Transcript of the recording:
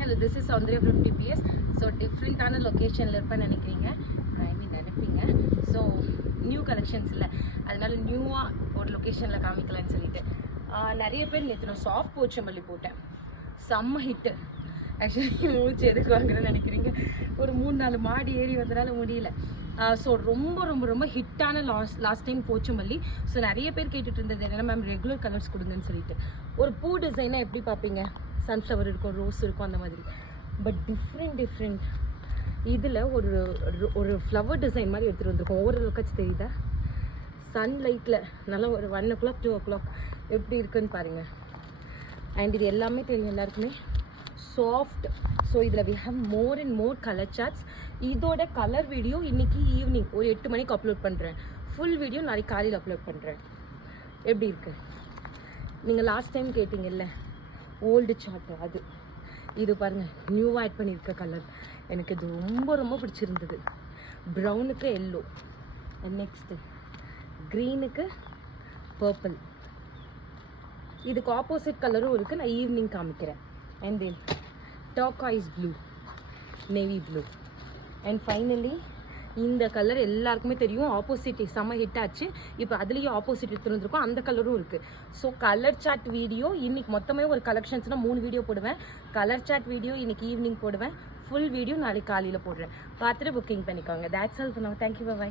hello, this is Soundria from TPS. So different location நினைக்கிறீங்க நினைப்பீங்க. So new collections இல்லை, அதனால நியூவாக ஒரு லொக்கேஷனில் காமிக்கலான்னு சொல்லிட்டு நிறைய பேர் நேற்று நான் சாஃப்ட் போச்சம்பள்ளி போட்டேன். செம்ம ஹிட்டு. ஆக்சுவலி மூச்சு எதுக்கு வாங்குறேன்னு நினைக்கிறீங்க, ஒரு 3-4 மாடி ஏறி வந்ததால முடியல. ஸோ ரொம்ப ரொம்ப ரொம்ப ஹிட்டான லாஸ்ட் டைம் போச்சம்பள்ளி. ஸோ நிறைய பேர் கேட்டுட்டு இருந்தது என்னென்னா மேம் ரெகுலர் கலர்ஸ் கொடுங்கன்னு சொல்லிட்டு. ஒரு பூ டிசைனாக எப்படி பார்ப்பீங்க, சன்ஃப்ளவர் இருக்கும், ரோஸ் இருக்கும், அந்த மாதிரி. பட் டிஃப்ரெண்ட் இதில் ஒரு ஃப்ளவர் டிசைன் மாதிரி எடுத்துகிட்டு வந்திருக்கோம். ஒவ்வொரு லொக்காச்சு தெரியுதா, சன்லைட்டில் நல்லா ஒரு 1 o'clock 2 o'clock எப்படி இருக்குன்னு பாருங்கள். அண்ட் இது எல்லாமே தெரியும் எல்லாருக்குமே, சாஃப்ட். ஸோ இதில் we have more and more colour charts. இதோட கலர் வீடியோ இன்றைக்கி ஈவினிங் ஒரு 8 மணிக்கு அப்லோட் பண்ணுறேன். ஃபுல் வீடியோ நாளைக்கு காலையில் அப்லோட் பண்ணுறேன். எப்படி இருக்குது, நீங்கள் லாஸ்ட் டைம் கேட்டிங்கல்ல ஓல்டு சார்ட்டு, அது இது பாருங்கள் நியூவாக ஆட் பண்ணியிருக்க கலர். எனக்கு இது ரொம்ப ரொம்ப பிடிச்சிருந்தது. ப்ரௌனுக்கு எல்லோ, நெக்ஸ்ட்டு க்ரீனுக்கு பர்பிள். இதுக்கு ஆப்போசிட் கலரும் இருக்குது, நான் ஈவினிங் காமிக்கிறேன். And then turquoise blue, navy blue, and finally இந்த கலர் எல்லாருக்குமே தெரியும், ஆப்போசிட் செம்ம ஹிட் ஆச்சு. இப்போ அதுலேயும் ஆப்போசிட் எடுத்துருந்துருக்கோம், அந்த கலரும் இருக்குது. ஸோ கலர் சார்ட் வீடியோ இன்றைக்கி மொத்தமே ஒரு கலெக்ஷன்ஸ்னால் 3 வீடியோ போடுவேன். கலர் சார்ட் வீடியோ இன்றைக்கி ஈவினிங் போடுவேன். ஃபுல் வீடியோ நாளைக்கு காலையில் போடுறேன். பார்த்துட்டு புக்கிங் பண்ணிக்கோங்க. That's all for now. Thank you, by.